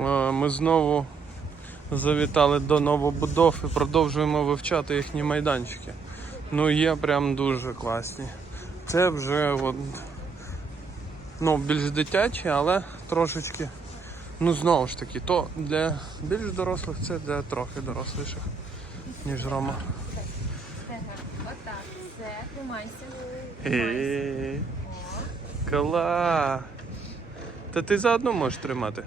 Е, Ми знову завітали до новобудов і продовжуємо вивчати їхні майданчики. Ну, є прям дуже класні. Це вже от, ну, більш дитячі, але трошечки. Ну, знову ж таки, то для більш дорослих, це для трохи доросліших, ніж Рома. Отак, все, тримайся. Е, Та ти заодно можеш тримати.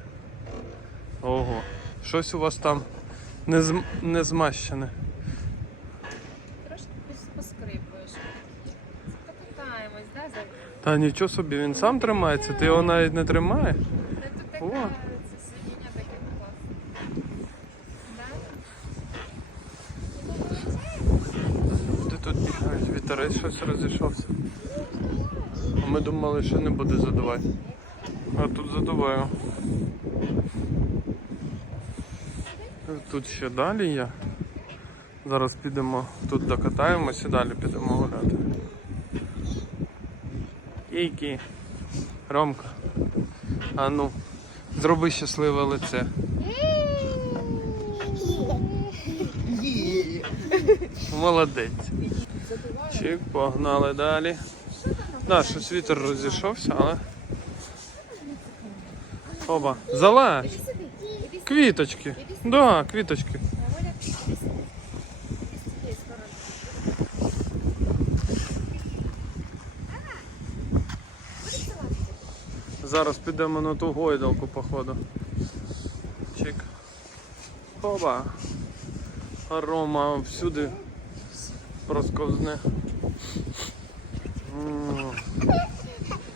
Ого, щось у вас там не, зм... не змащене. Трошки поскрипуєш. Покатаємось, да, за Та нічого собі, він сам тримається, ти його навіть не тримаєш. Та тут таке О. це сидіння таке класне. Ти тут бігають, вітерець щось розійшовся. А ми думали, що не буде задувати. А тут задуваю. Тут ще далі є. Зараз підемо тут докатаємось і далі підемо гуляти. Кейкі. Ромка. А ну, зроби щасливе лице. Молодець. Чик, погнали далі. Да, щось вітер розійшовся, але. Оба. Залазь! Іди сюди, іди сюди. Квіточки. Да, квіточки. Зараз підемо на ту гойдалку, походу. Чик. Оба. А Рома всюди просковзне.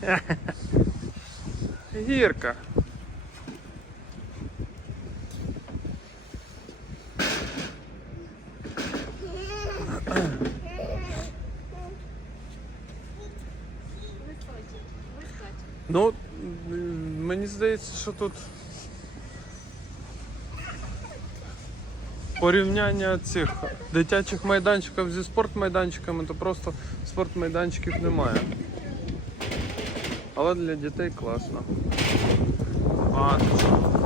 Гірка. Ну, мені здається, що тут порівняння цих дитячих майданчиків зі спортмайданчиками, то просто спортмайданчиків немає. Але для дітей класно. Багато чого.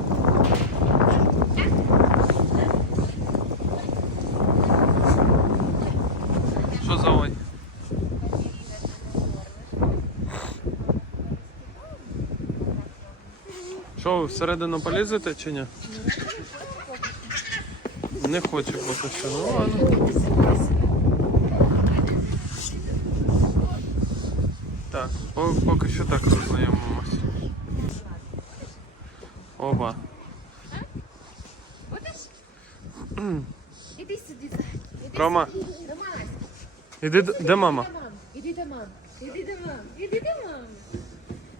Що за вонь? Що, всередину полізете чи ні? Не хочу поки що. Ну ладно. Так, поки що так роззнайомимось. Оба. Іди сюди. Рома. Іди де мама? Іди до мам. Іди до мам. Іди до мам.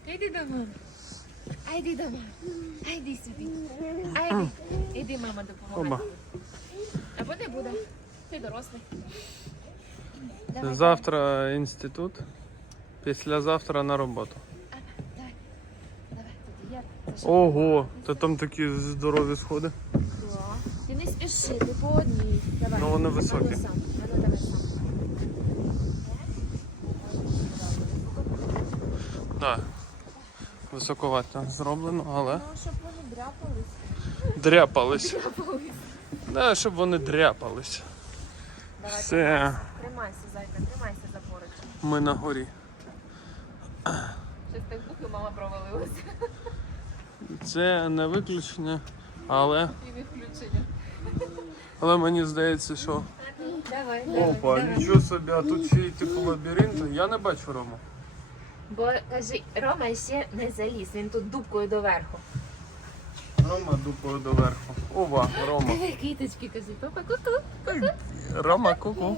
Іди до мам. А йди до мам. А сюди. А. Іди, мама допомагає. Оба. Або не буде. Ти дорослий. Давай, Завтра інститут, післязавтра на роботу. Ого, та там такі здорові сходи. Ти не спіши, ти по одній. Давай. Ну, вони високі. А ну сам. А ну давай сам. Так. Високовато зроблено, але Ну, щоб вони дряпались. дряпались. Дряпались. Да, щоб вони дряпались. Давай, Все, Тримайся, зайка, тримайся за поруч. ми на горі. Щось так бухи мама провалилася. Це не виключення, але, І не але мені здається, що. Давай, Опа, нічого собі, а тут ще й типу лабіринту. Я не бачу Рому. Бо кажи, Рома ще не заліз, він тут дубкою доверху. Рома дупою доверху. Ова, Рома. Диви, квіточки, папа, ку-ку. Рома, ку-ку.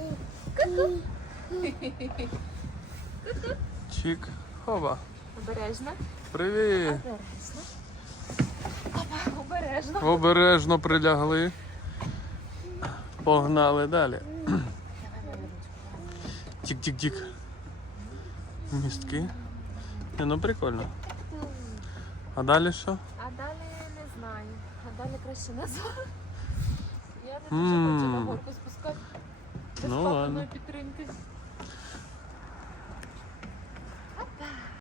Чик. Ова. Обережно. Привіт. Обережно. Опа, обережно. Обережно прилягли. Погнали далі. Тік-тік-тік. Містки. Не, ну прикольно. А далі що? А далі не знаю. А далі краще назад. Я не дуже хочу на горку спускати. Без Ну папиної ладно. підтримки.